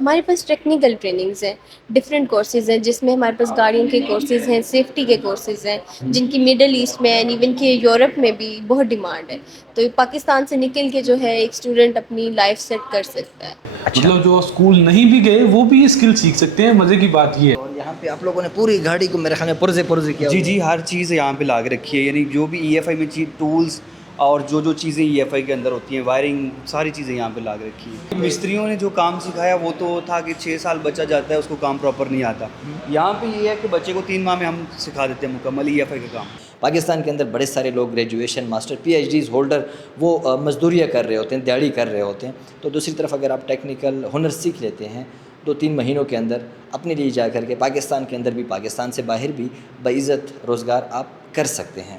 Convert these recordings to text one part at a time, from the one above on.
ہمارے پاس technical trainings ہیں، different courses ہیں جس میں ہمارے پاس گاڑیوں کے کورسز ہیں، سیفٹی کے کورسز ہیں جن کی مڈل ایسٹ میں اینڈ ایون کہ یورپ میں بھی بہت ڈیمانڈ ہے. تو پاکستان سے نکل کے جو ہے ایک اسٹوڈنٹ اپنی لائف سیٹ کر سکتا ہے. اچھا. مطلب جو اسکول نہیں بھی گئے وہ بھی یہ اسکل سیکھ سکتے ہیں. مزے کی بات یہ ہے. اور یہاں پہ آپ لوگوں نے پوری گاڑی کو میرے خیال میں پرزے کیا. جی ہر چیز یہاں پہ لا کے رکھی ہے، یعنی جو بھی ای ایف آئی میں ٹولز اور جو چیزیں ای ایف آئی کے اندر ہوتی ہیں، وائرنگ، ساری چیزیں یہاں پہ لا کے رکھی ہیں. مستریوں نے جو کام سکھایا وہ تو تھا کہ 6 سال بچہ جاتا ہے اس کو کام پراپر نہیں آتا. یہاں پہ یہ ہے کہ بچے کو 3 ماہ میں ہم سکھا دیتے ہیں مکمل ای ایف آئی کا کام. پاکستان کے اندر بڑے سارے لوگ graduation, master, PhDs holder وہ مزدوریاں کر رہے ہوتے ہیں، دیہڑی کر رہے ہوتے ہیں. تو دوسری طرف اگر آپ ٹیکنیکل ہنر سیکھ لیتے ہیں 2-3 مہینوں کے اندر اپنے لیے جا کر کے پاکستان کے اندر بھی، پاکستان سے باہر بھی باعزت روزگار آپ کر سکتے ہیں.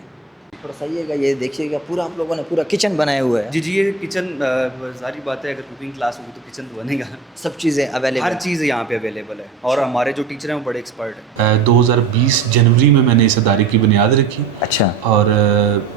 تھوڑا سا یہ دیکھیے گا، پورا آپ لوگوں نے پورا کچن بنایا ہوا ہے. جی یہ کچن ظاہری بات ہے، اگر کوکنگ کلاس ہوگی تو کچن تو بنے گا. سب چیزیں اویلیبل، ہر چیز یہاں پہ اویلیبل ہے، اور ہمارے جو ٹیچر ہیں وہ بڑے ایکسپرٹ ہیں. 2020 جنوری میں نے اس ادارے کی بنیاد رکھی. اچھا. اور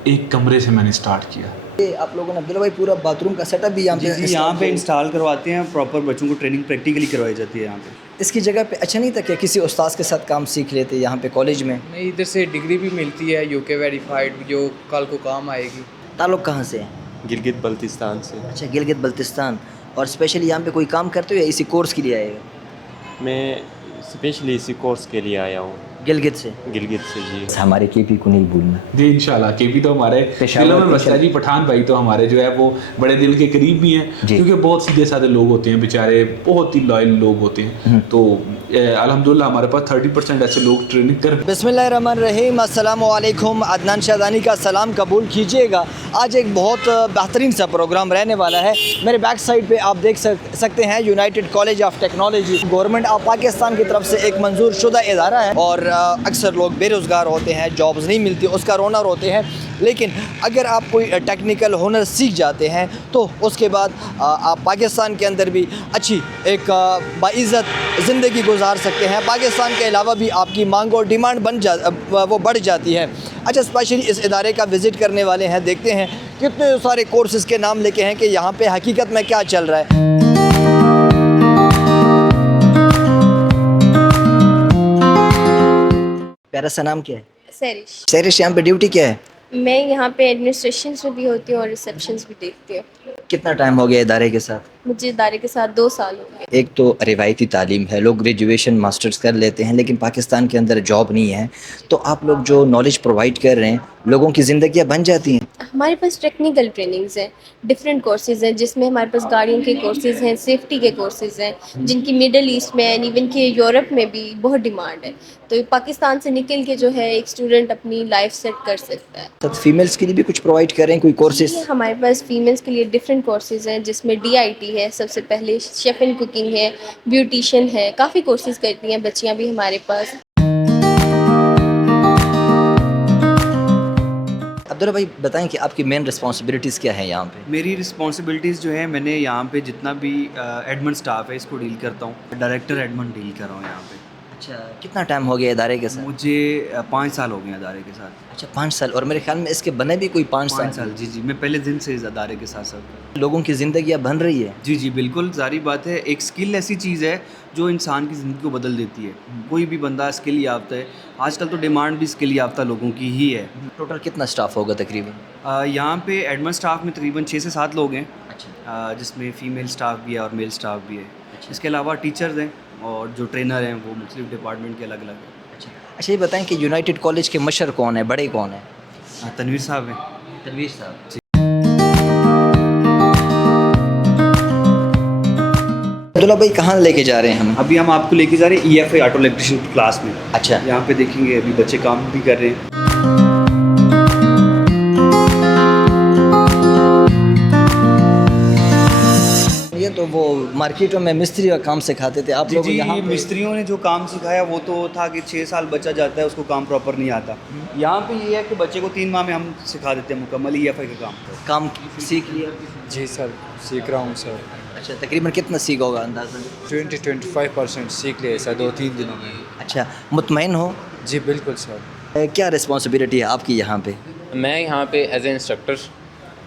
ایک کمرے سے میں نے اسٹارٹ کیا. آپ لوگوں نے عبداللہ بھائی پورا باتھ روم کا سیٹ اپ بھی یہاں پہ یہاں پہ انسٹال کرواتے ہیں، پراپر بچوں کو ٹریننگ پریکٹیکلی کروائی جاتی ہے یہاں پہ. اس کی جگہ پہ اچھا نہیں تھا کہ کسی استاذ کے ساتھ کام سیکھ لیتے یہاں پہ کالج میں؟ نہیں، ادھر سے ڈگری بھی ملتی ہے UK ویریفائڈ، جو کل کو کام آئے گی. تعلق کہاں سے ہے؟ گلگت بلتستان سے. اچھا، گلگت بلتستان. اور اسپیشلی یہاں پہ کوئی کام کرتے ہو یا اسی کورس کے لیے آئے گا؟ میں اسپیشلی اسی کورس کے لیے آیا ہوں. گلگت سے؟ گلگت سے جی. ہمارے کے پی کو نہیں بھولنا. جی انشاءاللہ. کے پی تو ہمارے دلوں میں بستا ہے جی. پٹھان بھائی تو ہمارے جو ہے وہ بڑے دل کے قریب بھی ہیں کیونکہ بہت سیدھے سادے لوگ ہوتے ہیں بیچارے، بہت ہی لائل لوگ ہوتے ہیں. تو الحمدللہ ہمارے پاس 30% ایسے لوگ ٹریننگ کر. بسم اللہ الرحمن الرحیم. السلام علیکم. عدنان شاہدانی کا سلام قبول کیجیے گا. آج ایک بہت بہترین سا پروگرام رہنے والا ہے. میرے بیک سائڈ پہ آپ دیکھ سکتے ہیں United college of technology. Government of Pakistan کی طرف سے ایک منظور شدہ ادارہ ہے، اور اکثر لوگ بے روزگار ہوتے ہیں، جابز نہیں ملتی، اس کا رونا روتے ہیں. لیکن اگر آپ کوئی ٹیکنیکل ہنر سیکھ جاتے ہیں تو اس کے بعد آپ پاکستان کے اندر بھی اچھی ایک باعزت زندگی گزار سکتے ہیں. پاکستان کے علاوہ بھی آپ کی مانگ اور ڈیمانڈ وہ بڑھ جاتی ہے. اچھا، اسپیشلی اس ادارے کا وزٹ کرنے والے ہیں، دیکھتے ہیں کتنے سارے کورسز کے نام لکھے ہیں کہ یہاں پہ حقیقت میں کیا چل رہا ہے. پیارا سا نام کیا ہے؟ سیرش. سیرش. یہاں پہ ڈیوٹی کیا ہے؟ میں یہاں پہ ایڈمنسٹریشنس میں بھی ہوتی ہوں اور ریسیپشنس بھی دیکھتی ہوں. کتنا ٹائم ہو گیا ادارے کے ساتھ؟ مجھے ادارے کے ساتھ 2 سال ہو گئے. ایک تو روایتی تعلیم ہے، لوگ گریجویشن ماسٹرز کر لیتے ہیں لیکن پاکستان کے اندر جاب نہیں ہے. تو آپ لوگ جو نالج پرووائڈ کر رہے ہیں لوگوں کی زندگیاں بن جاتی ہیں. ہمارے پاس ٹیکنیکل ٹریننگز ہیں، ڈفرینٹ کورسز ہیں جس میں ہمارے پاس گاڑیوں کے کورسز ہیں، سیفٹی کے کورسز ہیں جن کی مڈل ایسٹ میں اینڈ ایون کہ یورپ میں بھی بہت ڈیمانڈ ہے. تو پاکستان سے نکل کے جو ہے ایک اسٹوڈنٹ اپنی لائف سیٹ کر سکتا ہے. تو فیمیلز کے لیے بھی کچھ پرووائڈ کر رہے ہیں کوئی کورسز؟ ہمارے پاس فیمیلز کے لیے ڈفرینٹ کورسز ہیں جس میں DIT ہے، سب سے پہلے شیف اینڈ کوکنگ ہے، بیوٹیشین ہے، کافی کورسز کرتی ہیں بچیاں بھی ہمارے پاس. عبداللہ بھائی بتائیں کہ آپ کی مین رسپانسبلٹیز کیا ہیں یہاں پہ؟ میری رسپانسبلٹیز جو ہے، میں نے یہاں پہ جتنا بھی ایڈمن سٹاف ہے اس کو ڈیل کرتا ہوں. ڈائریکٹر ایڈمن ڈیل کر رہا ہوں یہاں پہ. اچھا، کتنا ٹائم ہو گیا ادارے کے ساتھ؟ مجھے 5 سال ہو گئے ادارے کے ساتھ. اچھا، 5 سال. اور میرے خیال میں اس کے بنے بھی کوئی 5 سال. جی میں پہلے دن سے اس ادارے کے ساتھ ساتھ. لوگوں کی زندگیاں بن رہی ہے. جی بالکل ظاہری بات ہے. ایک اسکل ایسی چیز ہے جو انسان کی زندگی کو بدل دیتی ہے. کوئی بھی بندہ اسکل یافتہ ہے. آج کل تو ڈیمانڈ بھی اسکل یافتہ لوگوں کی ہی ہے. ٹوٹل کتنا سٹاف ہوگا تقریباً؟ یہاں پہ ایڈمن سٹاف میں تقریباً 6 سے 7 لوگ ہیں. اچھا. جس میں فیمیل سٹاف بھی ہے اور میل سٹاف بھی ہے. اس کے علاوہ ٹیچرز ہیں اور جو ٹرینر ہیں وہ مختلف ڈپارٹمنٹ کے الگ الگ ہیں. اچھا، یہ بتائیں کہ یونائٹڈ کالج کے مشر کون ہیں، بڑے کون ہیں؟ تنویر صاحب ہیں. تنویر صاحب. عبداللہ بھائی کہاں لے کے جا رہے ہیں ہم؟ ابھی ہم آپ کو لے کے جا رہے ہیں EFI آٹو الیکٹریشین کلاس میں. اچھا. یہاں پہ دیکھیں گے ابھی بچے کام بھی کر رہے ہیں. یہ تو وہ مارکیٹوں میں مستری کا کام سکھاتے تھے آپ لوگ یہاں پہ؟ مستریوں نے جو کام سکھایا وہ تو تھا کہ 6 سال بچہ جاتا ہے اس کو کام پراپر نہیں آتا. یہاں پہ یہ ہے کہ بچے کو 3 ماہ میں ہم سکھا دیتے ہیں مکمل EFI کا کام. کام سیکھ لیا؟ جی سر، سیکھ رہا ہوں سر. اچھا، تقریباً کتنا سیکھا ہوگا اندازاً؟ 20-25% سیکھ لیا سر 2-3 دنوں میں. اچھا، مطمئن ہو؟ جی بالکل سر. کیا رسپانسبلٹی ہے آپ کی یہاں پہ؟ میں یہاں پہ ایز اے انسٹرکٹر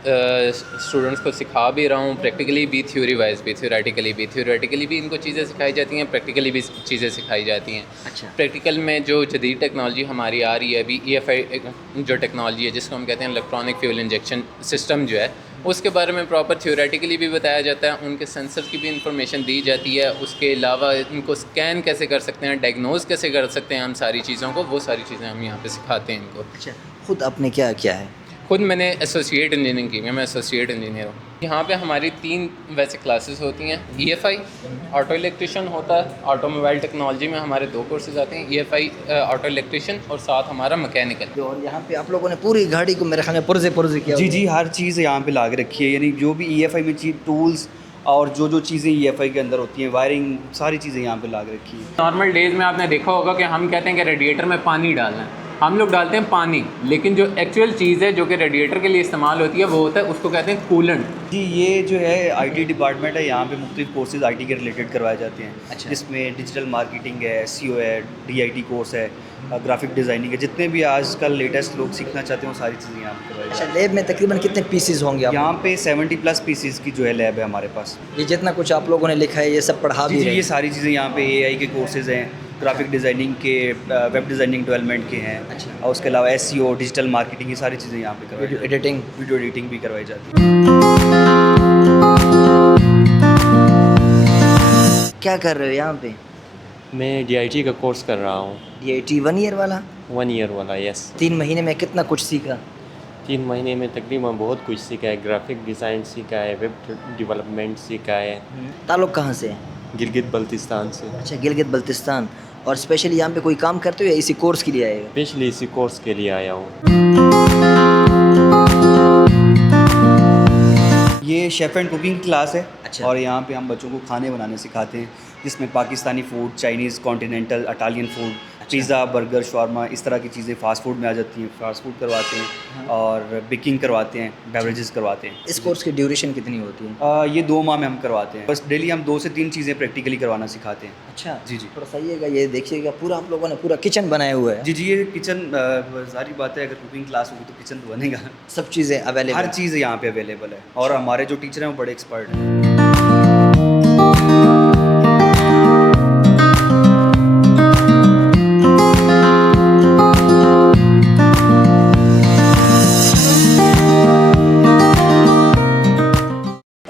اسٹوڈنٹس کو سکھا بھی رہا ہوں، پریکٹیکلی بھی، تھیوری وائز بھی، تھیوریٹیکلی بھی ان کو چیزیں سکھائی جاتی ہیں، پریکٹیکلی بھی چیزیں سکھائی جاتی ہیں۔ اچھا پریکٹیکل میں جو جدید ٹیکنالوجی ہماری آ رہی ہے ابھی، ای ایف آئی جو ٹیکنالوجی ہے جس کو ہم کہتے ہیں الیکٹرانک فیول انجیکشن سسٹم جو ہے، اس کے بارے میں پراپر تھیوریٹیکلی بھی بتایا جاتا ہے، ان کے سینسر کی بھی انفارمیشن دی جاتی ہے، اس کے علاوہ ان کو اسکین کیسے کر سکتے ہیں، ڈائگنوز کیسے کر سکتے ہیں ہم ساری چیزوں کو، وہ ساری چیزیں ہم یہاں پہ سکھاتے ہیں ان کو۔ اچھا، خود آپ نے کیا کیا ہے؟ خود میں نے ایسوسیٹ انجینئرنگ کی ہے، میں ایسوسیٹ انجینئر ہوں۔ یہاں پہ ہماری 3 ویسے کلاسز ہوتی ہیں، ای ایف آئی آٹو الیکٹریشین ہوتا ہے، آٹو موبائل ٹیکنالوجی میں ہمارے 2 کورسز آتے ہیں، ای ایف آئی آٹو الیکٹریشین اور ساتھ ہمارا مکینیکل۔ اور یہاں پہ آپ لوگوں نے پوری گاڑی کو میرے خیال میں پرزے کیا جی جی، ہر چیز یہاں پہ لا کے رکھی ہے، یعنی جو بھی ای ایف آئی میں ٹولز اور جو چیزیں ای ایف آئی کے اندر ہوتی ہیں، وائرنگ، ساری چیزیں یہاں پہ لا کے رکھی ہیں۔ نارمل ڈیز میں آپ نے دیکھا ہوگا کہ ہم کہتے ہیں کہ ریڈیٹر میں پانی ڈالنا ہے، ہم لوگ ڈالتے ہیں پانی، لیکن جو ایکچوئل چیز ہے جو کہ ریڈیٹر کے لیے استعمال ہوتی ہے وہ ہوتا ہے، اس کو کہتے ہیں کولنٹ۔ جی، یہ جو ہے آئی ٹی ڈپارٹمنٹ ہے، یہاں پہ مختلف کورسز آئی ٹی کے ریلیٹڈ کروائے جاتے ہیں، جس میں ڈیجیٹل مارکیٹنگ ہے، سی او ہے، ڈی آئی ٹی کورس ہے، گرافک ڈیزائننگ ہے، جتنے بھی آج کل لیٹسٹ لوگ سیکھنا چاہتے ہیں وہ ساری چیزیں یہاں پہ کروائی جاتی ہیں۔ اچھا، لیب میں تقریباً کتنے پیسز ہوں گے آپ؟ یہاں پہ 70+ پیسز کی جو ہے لیب ہے ہمارے پاس۔ یہ جتنا کچھ آپ لوگوں نے لکھا ہے یہ سب پڑھا بھی جی رہے یہ ہیں؟ ساری چیزیں یہاں پہ اے آئی کے کورسز ہیں، گرافک ڈیزائننگ کے، ویب ڈیزائننگ ڈیولپمنٹ کے ہیں، اور اس کے علاوہ ایس سی او، ڈیجیٹل مارکیٹنگ، یہ ساری چیزیں یہاں پہ کروائی ویڈیو جاتی ہیں۔ ایڈیٹنگ؟ ویڈیو ایڈیٹنگ بھی کروائی جاتی ہے۔ کیا کر رہے ہو یہاں پہ؟ میں ڈی آئی ٹی کا کورس کر رہا ہوں، ڈی آئی ٹی 1 ایئر والا؟ 1 ایئر والا، یس۔ 3 مہینے میں کتنا کچھ سیکھا؟ 3 مہینے میں تقریباً بہت کچھ سیکھا ہے، گرافک ڈیزائن سیکھا ہے، ویب ڈیولپمنٹ سیکھا ہے۔ تعلق کہاں سے ہے؟ گلگت بلتستان سے، اچھا، گلگت بلتستان۔ اور اسپیشلی یہاں پہ کوئی کام کرتے ہو یا اسی کورس کے لیے آئے ہو؟ اسپیشلی اسی کورس کے لیے آیا ہوں۔ یہ شیف اینڈ کوکنگ کلاس ہے، اچھا۔ اور یہاں پہ ہم بچوں کو کھانے بنانے سکھاتے ہیں، جس میں Pakistani food, Chinese, continental, Italian food, pizza, burger, shawarma, اس طرح کی چیزیں فاسٹ فوڈ میں آ جاتی ہیں، فاسٹ فوڈ کرواتے ہیں، اور بیکنگ کرواتے ہیں، بیوریجز کرواتے ہیں۔ اس کورس کی ڈیوریشن کتنی ہوتی ہے؟ یہ 2 ماہ میں ہم کرواتے ہیں، بس ڈیلی ہم 2 سے 3 چیزیں پریکٹیکلی کروانا سکھاتے ہیں۔ اچھا جی جی تھوڑا صحیح ہے، یہ دیکھیے گا پورا آپ لوگوں نے پورا کچن بنایا ہوا ہے؟ جی جی، یہ کچن ظاہری بات ہے، اگر کوکنگ کلاس ہوگی تو کچن تو بنے گا۔ سب چیزیں اویلیبل؟ ہر چیز یہاں پہ اویلیبل ہے، اور ہمارے جو ٹیچر ہیں وہ بڑے ایکسپرٹ ہیں۔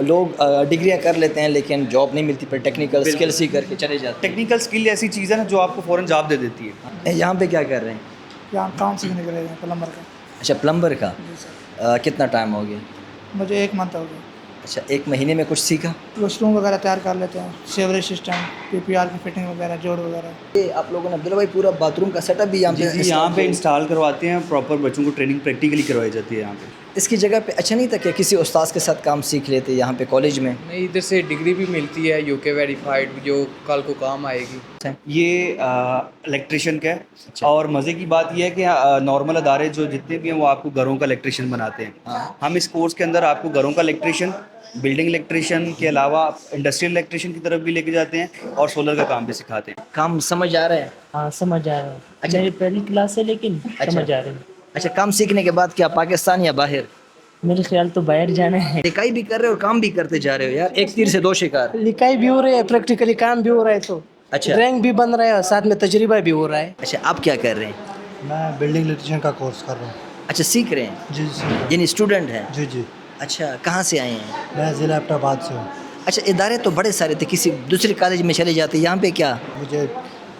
لوگ ڈگریاں کر لیتے ہیں لیکن جاب نہیں ملتی، پھر ٹیکنیکل اسکلس ہی کر کے چلے جاتے ٹیکنیکل اسکل ایسی چیز ہے نا جو آپ کو فوراً جاب دے دیتی ہے۔ ہیں۔ یہاں پہ کیا کر رہے ہیں؟ یہاں کام سیکھنے کے لیے پلمبر کا۔ اچھا، پلمبر کا؟ جی سر، کتنا ٹائم ہو گیا؟ مجھے 1 منتھ ہو گیا۔ اچھا، 1 مہینے میں کچھ سیکھا؟ واش روم وغیرہ تیار کر لیتے ہیں، سیوریج سسٹم، پی پی آر کی فٹنگ وغیرہ، جوڑ وغیرہ۔ یہ آپ لوگوں نے عبداللہ بھائی پورا باتھ روم کا سیٹ اپ بھی یہاں جی پہ جی، یہاں پہ انسٹال کرواتے ہیں، پراپر بچوں کو ٹریننگ پریکٹیکلی کروائی جاتی ہے یہاں پہ۔ اس کی جگہ پہ اچھا نہیں تھا کہ کسی استاذ کے ساتھ کام سیکھ لیتے یہاں پہ کالج میں؟ نہیں، ادھر سے ڈگری بھی ملتی ہے یو کے ویریفائڈ، جو کل کو کام آئے گی۔ یہ الیکٹریشین کا ہے، اور مزے کی بات یہ ہے کہ نارمل ادارے جو جتنے بھی ہیں وہ آپ کو گھروں کا الیکٹریشین بناتے ہیں۔ ہم اس کورس کے اندر آپ کو گھروں کا الیکٹریشین، بلڈنگ الیکٹریشین کے علاوہ انڈسٹریل الیکٹریشین کی طرف بھی لے کے جاتے ہیں، اور سولر کا کام بھی سکھاتے ہیں۔ کام سمجھ آ رہا ہے؟ ہاں سمجھ آ رہا ہے، اچھا۔ میری پہلی کلاس ہے لیکن سمجھ آ رہی ہے۔ اچھا، کام سیکھنے کے بعد کیا پاکستان یا باہر؟ میرے خیال تو باہر جانا ہے۔ لکھائی بھی کر رہے ہو اور کام بھی کرتے جا رہے ہو یار، ایک تیر سے 2 شکار۔ لکھائی بھی ہو رہی ہے، پریکٹیکلی کام بھی ہو رہا ہے، تو اچھا۔ رینک بھی بن رہا ہے اور ساتھ میں تجربہ بھی ہو رہا ہے۔ اچھا، آپ کیا کر رہے ہیں؟ میں بلڈنگ الیکٹریشین کا کورس کر رہا ہوں۔ اچھا، سیکھ رہے ہیں؟ جی جی یعنی اسٹوڈنٹ ہیں؟ جی جی، اچھا، کہاں سے آئے ہیں؟ میں ضلع ایبٹ آباد سے ہوں۔ اچھا، ادارے تو بڑے سارے تھے، کسی دوسرے کالج میں چلے جاتے، یہاں پہ کیا مجھے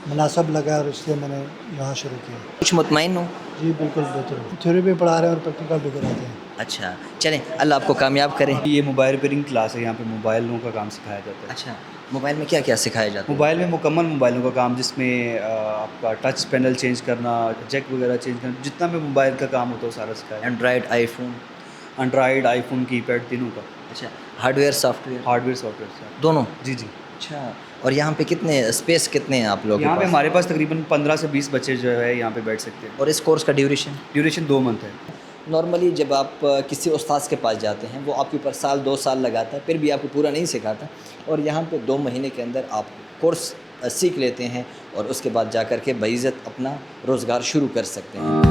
مناسب لگا اور اس لیے میں نے یہاں شروع کیا۔ کچھ مطمئن ہو؟ جی بالکل بہتر ہے، تھیوری بھی پڑھا رہے ہیں اور پریکٹیکل بھی کراتے ہیں۔ اچھا، چلیں اللہ آپ کو کامیاب کریں۔ یہ موبائل ریپیئرنگ کلاس ہے، یہاں پہ موبائلوں کا کام سکھایا جاتا ہے۔ اچھا، موبائل میں کیا کیا سکھایا جاتا ہے؟ موبائل میں مکمل موبائلوں کا کام، جس میں آپ کا ٹچ پینل چینج کرنا، جیک وغیرہ چینج کرنا، جتنا بھی موبائل کا کام ہوتا ہے وہ سارا سکھایا جاتا اینڈرائڈ، آئی فون؟ ہے۔ اینڈرائڈ، آئی فون، کی پیڈ، تینوں کا، اچھا، hard where soft where hard where soft where دونوں؟ جی جی۔ اچھا، اور یہاں پہ کتنے اسپیس کتنے ہیں آپ لوگ؟ یہاں پہ ہمارے پاس تقریباً 15 سے 20 بچے جو ہے یہاں پہ بیٹھ سکتے ہیں۔ اور اس کورس کا ڈیوریشن؟ ڈیوریشن 2 منتھ ہے۔ نارملی جب آپ کسی استاذ کے پاس جاتے ہیں وہ آپ کے اوپر 2 سال لگاتا ہے، پھر بھی آپ کو پورا نہیں سکھاتا، اور یہاں پہ 2 مہینے کے اندر آپ کورس سیکھ لیتے ہیں اور اس کے بعد جا کر کے بعزت اپنا روزگار شروع کر سکتے ہیں۔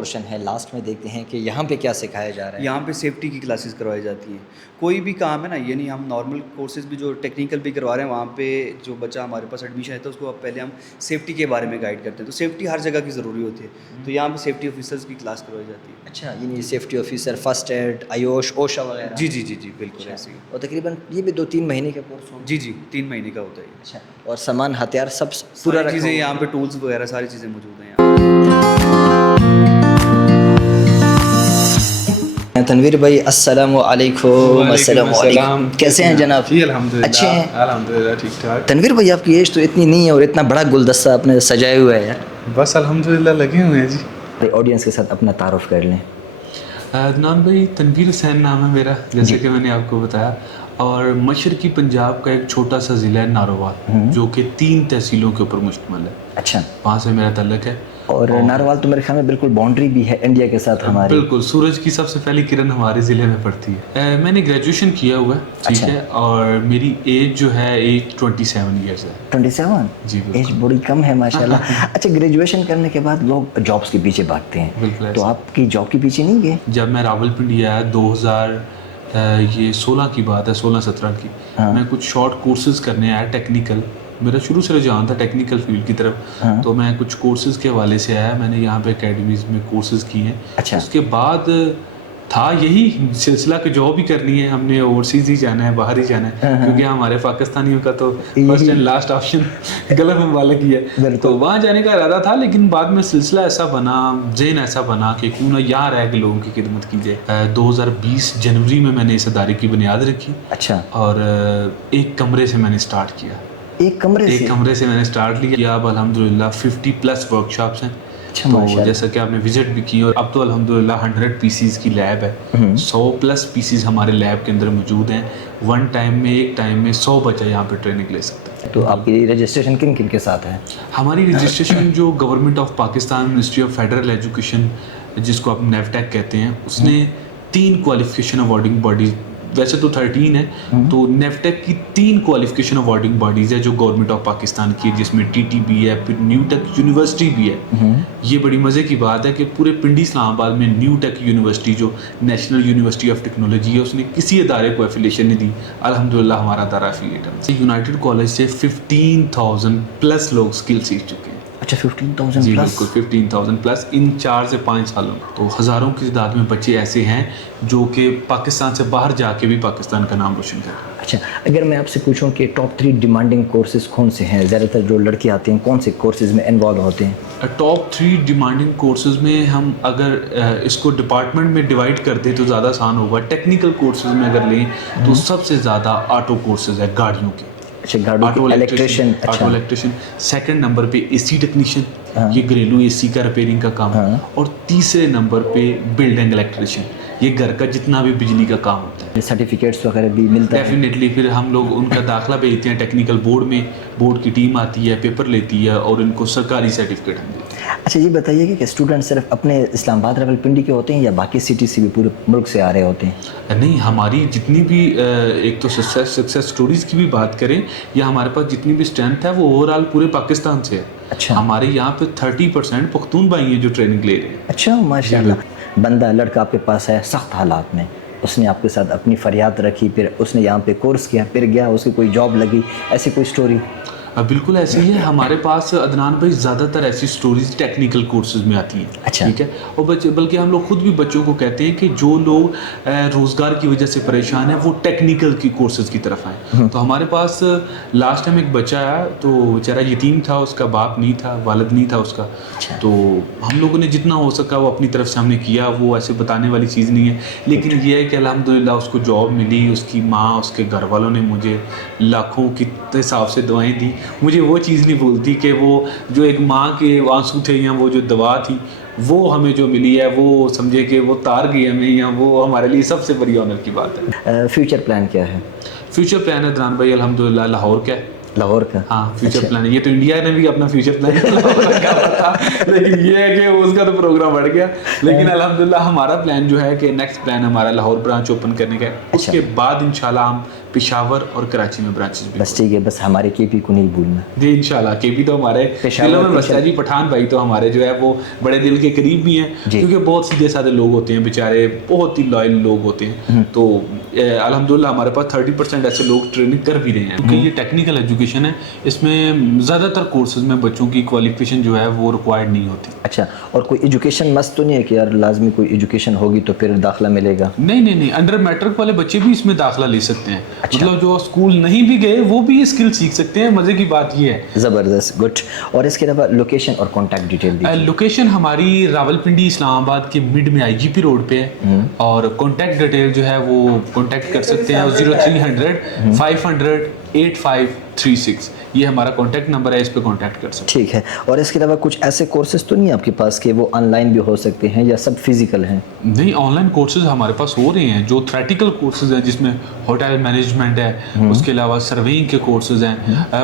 پورشن ہے لاسٹ میں دیکھتے ہیں کہ یہاں پہ کیا سکھایا جا رہا ہے. یہاں پہ سیفٹی کی کلاسز کروائی جاتی ہیں. کوئی بھی کام ہے نا، یعنی ہم نارمل کورسز بھی جو ٹیکنیکل بھی کروا رہے ہیں، وہاں پہ جو بچہ ہمارے پاس ایڈمیشن ہے تو اس کو پہلے ہم سیفٹی کے بارے میں گائیڈ کرتے ہیں. تو سیفٹی ہر جگہ کی ضروری ہوتی ہے، تو یہاں پہ سیفٹی آفیسرز کی کلاس کروائی جاتی ہے. اچھا، یعنی safety officer, first aid, AYUSH, Usha وغیرہ. جی جی جی جی بالکل ایسے ہی. اور تقریباً یہ بھی 2-3 مہینے کا کورس ہوگا. جی جی 3 مہینے کا ہوتا ہے. اچھا، اور سامان ہتھیار سب پورا پورا چیزیں رکھا یہاں پہ ٹولز وغیرہ ساری چیزیں موجود ہیں یہاں. تنویر بھائی السلام علیکم. السلام علیکم، کیسے ہیں جناب؟ جی الحمدللہ، اچھے ہیں الحمدللہ ٹھیک ٹھاک. تنویر بھائی آپ کی ایج تو اتنی نہیں ہے اور اتنا بڑا گلدستہ آپ نے سجائے ہوا ہے یار. بس الحمدللہ لگے ہوئے ہیں جی. آڈینس کے ساتھ اپنا تعارف کر لیں. عدنان بھائی، تنویر حسین نام ہے میرا، جیسے کہ میں نے آپ کو بتایا، اور مشرقی پنجاب کا ایک چھوٹا سا ضلع ہے ناروال، جو کہ 3 تحصیلوں کے اوپر مشتمل ہے. اچھا، وہاں سے میرا تعلق ہے. اور ناروال تو میرے خیال میں بالکل باؤنڈری بھی ہے انڈیا کے ساتھ ہماری. بالکل، سورج کی سب سے پہلی کرن ہمارے ضلع میں پڑتی ہے. میں نے گریجویشن کیا ہوا ہے، ٹھیک ہے، اور میری ایج جو ہے 27 ایئرس ہے. 27؟ جی بالکل، ایج بڑی کم ہے ماشاء اللہ. اچھا، گریجویشن کرنے کے بعد لوگ جابس کے پیچھے بھاگتے ہیں، بالکل. تو آپ کی جاب کے پیچھے نہیں گئے؟ جب میں راولپنڈی آیا 2016 کی بات ہے، 16-17 کی، میں کچھ شارٹ کورسز کرنے آیا ٹیکنیکل. میرا شروع سے رجحان تھا ٹیکنیکل فیلڈ کی طرف، تو میں کچھ کورسز کے حوالے سے آیا. میں نے یہاں پہ اکیڈمیز میں کورسز کیے ہیں. اس کے بعد تھا یہی سلسلہ کہ جاب ہی کرنی ہے، ہم نے اوورسیز ہی جانا ہے، باہر ہی جانا ہے، کیونکہ ہمارے پاکستانیوں کا تو first and last option golf ممالک ہی ہے. تو وہاں جانے کا ارادہ تھا، لیکن بعد میں سلسلہ ایسا بنا، ذہن ایسا بنا کہ کیوں نہ یہاں رہ کے لوگوں کی خدمت کی جائے. 2020 جنوری میں نے اس ادارے کی بنیاد رکھی. اچھا، اور ایک کمرے سے میں نے اسٹارٹ کیا. ایک کمرے سے میں نے اسٹارٹ لیا. اب الحمدللہ 50+ ورک شاپس ہیں. تو جیسا کہ آپ نے وزٹ بھی کی، اور اب تو الحمدللہ 100 پیسز کی لیب ہے. 100+ پیسز ہمارے لیب کے اندر موجود ہیں. ایک ٹائم میں 100 بچہ یہاں پہ ٹریننگ لے سکتے ہیں. تو آپ کی رجسٹریشن کن کن کے ساتھ ہے؟ ہماری رجسٹریشن جو government of Pakistan ministry of federal education, جس کو آپ نیفٹیک کہتے ہیں، اس نے 3 کوالیفیکیشن اوارڈنگ باڈیز، ویسے تو 13 ہے، تو نیفٹیک کی 3 کوالیفیکیشن اوارڈنگ باڈیز ہے جو گورنمنٹ آف پاکستان کی ہے، جس میں TTB ہے، پھر نیو ٹیک یونیورسٹی بھی ہے. یہ بڑی مزے کی بات ہے کہ پورے پنڈی اسلام آباد میں نیو ٹیک یونیورسٹی، جو نیشنل یونیورسٹی آف ٹیکنالوجی ہے، اس نے کسی ادارے کو ایفیلیشن نہیں دی. الحمدللہ ہمارا ادارہ ایفیلیٹ ہے. یونائٹڈ کالج سے 15,000+ لوگ اسکل سیکھ چکے ہیں. اچھا، 15,000+؟ جی بالکل، 15,000+ ان 4 سے 5 سالوں میں. تو ہزاروں کی تعداد میں بچے ایسے ہیں جو کہ پاکستان سے باہر جا کے بھی پاکستان کا نام روشن کر رہے ہیں. اچھا، اگر میں آپ سے پوچھوں کہ ٹاپ 3 ڈیمانڈنگ کورسز کون سے ہیں، زیادہ تر جو لڑکے آتے ہیں کون سے کورسز میں انوالو ہوتے ہیں؟ ٹاپ 3 ڈیمانڈنگ کورسز میں ہم اگر اس کو ڈپارٹمنٹ میں ڈیوائڈ کر دیں تو زیادہ آسان ہوگا. ٹیکنیکل کورسز میں اگر لیں تو سب سے زیادہ آٹو کورسز ہے، گاڑیوں کے. اچھا، گاڑیوں کے electrician. Auto electrician. Second number پہ AC ٹیکنیشین، یہ گھریلو AC کا ریپیئرنگ کا کام. اور تیسرے نمبر پہ بلڈنگ الیکٹریشین، یہ گھر کا جتنا بھی بجلی کا کام ہوتا ہے. سرٹیفکیٹس وغیرہ بھی ملتا ہے؟ ڈیفینیٹلی. پھر ہم لوگ ان کا داخلہ بھیجتے ہیں ٹیکنیکل بورڈ میں، بورڈ کی ٹیم آتی ہے، پیپر لیتی ہے، اور ان کو سرکاری سرٹیفکیٹ ہم دیتے ہیں. اچھا، یہ بتائیے کہ اسٹوڈنٹ صرف اپنے اسلام آباد راولپنڈی کے ہوتے ہیں یا باقی سٹی سے بھی پورے ملک سے آ رہے ہوتے ہیں؟ نہیں، ہماری جتنی بھی ایک تو سکسیس سٹوریز کی بھی بات کریں، یا ہمارے پاس جتنی بھی اسٹرینتھ ہے وہ اوور آل پورے پاکستان سے ہے. اچھا، ہمارے یہاں پہ 30% پختون بھائی ہیں جو ٹریننگ لے رہے ہیں. اچھا ماشاء اللہ. بندہ لڑکا آپ کے پاس ہے سخت حالات میں، اس نے آپ کے ساتھ اپنی فریاد رکھی، پھر اس نے یہاں پہ کورس کیا، پھر گیا، اس کی کوئی جاب لگی، ایسی کوئی سٹوری؟ بالکل ایسے ہی ہے. ہمارے پاس عدنان بھائی زیادہ تر ایسی سٹوریز ٹیکنیکل کورسز میں آتی ہیں. اچھا، ٹھیک ہے. اور بلکہ ہم لوگ خود بھی بچوں کو کہتے ہیں کہ جو لوگ روزگار کی وجہ سے پریشان ہیں وہ ٹیکنیکل کی کورسز کی طرف آئیں. تو ہمارے پاس لاسٹ ٹائم ایک بچہ آیا، تو بیچارہ یتیم تھا، اس کا باپ نہیں تھا، والد نہیں تھا اس کا. تو ہم لوگوں نے جتنا ہو سکا وہ اپنی طرف سے ہم نے کیا. وہ ایسے بتانے والی چیز نہیں ہے، لیکن یہ ہے کہ الحمدللہ اس کو جاب ملی. اس کی ماں، اس کے گھر والوں نے مجھے لاکھوں کی حساب سے دعائیں دی. مجھے وہ چیز نہیں بھولتی کہ وہ جو ایک ماں کے آنسو تھے یا وہ جو دعا تھی وہ ہمیں جو ملی ہے، وہ سمجھے کہ وہ تار گئی ہمیں، یا وہ ہمارے لیے سب سے بڑی آنر کی بات ہے. فیوچر پلان کیا ہے؟ فیوچر پلان ہے عدنان بھائی الحمدللہ لاہور کا ہے. لاہور کا ہاں فیوچر پلان. یہ تو انڈیا نے بھی اپنا فیوچر پلان رکھا تھا, لیکن یہ ہے کہ اس کا تو پروگرام بڑھ گیا. لیکن الحمدللہ ہمارا پلان جو ہے کہ نیکسٹ پلان ہمارا لاہور برانچ اوپن کرنے کا ہے. اس کے بعد انشاءاللہ ہم پشاور اور کراچی میں برانچز بھی. بس ٹھیک ہے, بس ہمارے کے پی کو نہیں بھولنا. جی انشاءاللہ. کے پی تو ہمارے دلوں میں بستا جی. پٹھان بھائی تو ہمارے جو ہے وہ بڑے دل کے قریب بھی ہیں, کیونکہ بہت سیدھے سادے لوگ ہوتے ہیں بیچارے, بہت ہی لائل لوگ ہوتے ہیں. تو الحمدللہ ہمارے پاس 30% ایسے لوگ ٹریننگ کر بھی رہے ہیں, کیونکہ یہ ٹیکنیکل ایجوکیشن ہے. اس میں زیادہ تر کورسز میں بچوں کی کوالیفیکیشن جو ہے وہ ریکوائرڈ نہیں ہوتی. اچھا, اور کوئی ایجوکیشن مست تو نہیں ہے کہ یار لازمی کوئی ایجوکیشن ہوگی تو پھر داخلہ ملے گا؟ نہیں نہیں نہیں, انڈر میٹرک والے بچے بھی اس میں داخلہ لے سکتے ہیں. مطلب جو اسکول نہیں بھی گئے وہ بھی یہ اسکل سیکھ سکتے ہیں. مزے کی بات یہ ہے. زبردست, گڈ. اور اس کے علاوہ لوکیشن اور کانٹیکٹ ڈیٹیل دیجیے. لوکیشن ہماری راولپنڈی اسلام آباد کے مڈ میں IGP روڈ پہ ہے, اور کانٹیکٹ ڈیٹیل جو ہے وہ کانٹیکٹ کر سکتے ہیں 0300 500 8536. یہ ہمارا کانٹیکٹ نمبر ہے, اس پہ کانٹیکٹ کر سکتے ہیں. ٹھیک ہے. اور اس کے علاوہ کچھ ایسے کورسز تو نہیں آپ کے پاس کہ وہ آن لائن بھی ہو سکتے ہیں یا سب فزیکل ہیں؟ نہیں, آن لائن کورسز ہمارے پاس ہو رہے ہیں. جو تھریٹیکل کورسز ہیں جس میں ہوٹل مینجمنٹ ہے, اس کے علاوہ سرویئنگ کے کورسز ہیں,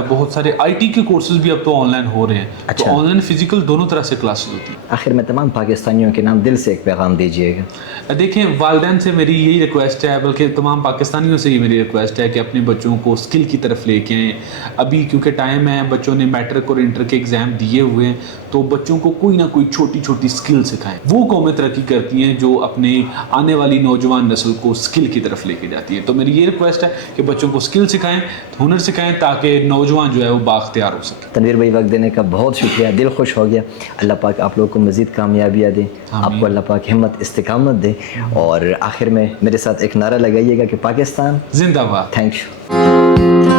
بہت سارے IT کے کورسز بھی اب تو آن لائن ہو رہے ہیں. تو آن لائن فزیکل دونوں طرح سے کلاسز ہوتی ہیں. آخر میں تمام پاکستانیوں کے نام دل سے ایک پیغام دیجیے گا. دیکھیں, والدین سے میری یہی ریکویسٹ ہے, بلکہ تمام پاکستانیوں سے ہی میری ریکویسٹ ہے کہ اپنے بچوں کو اسکل کی طرف لے کے آئیں. ابھی کیونکہ ٹائم ہے, بچوں نے میٹرک اور انٹر کے ایگزام دیے ہوئے ہیں, تو بچوں کو کوئی نہ کوئی چھوٹی چھوٹی اسکل سکھائیں. وہ قومیں ترقی کرتی ہیں جو اپنے آنے والی نوجوان نسل کو اسکل کی طرف لے کے جاتی ہے. تو میری یہ ریکویسٹ ہے کہ بچوں کو اسکل سکھائیں, ہنر سکھائیں, تاکہ نوجوان جو ہے وہ بااختیار ہو سکے. تنویر بھائی, وقت دینے کا بہت شکریہ, دل خوش ہو گیا. اللہ پاک آپ لوگوں کو مزید کامیابیاں دیں, آپ کو اللہ پاک ہمت استقامت دے. اور آخر میں میرے ساتھ ایک نعرہ لگائیے گا کہ پاکستان زندہ باد. Thank you.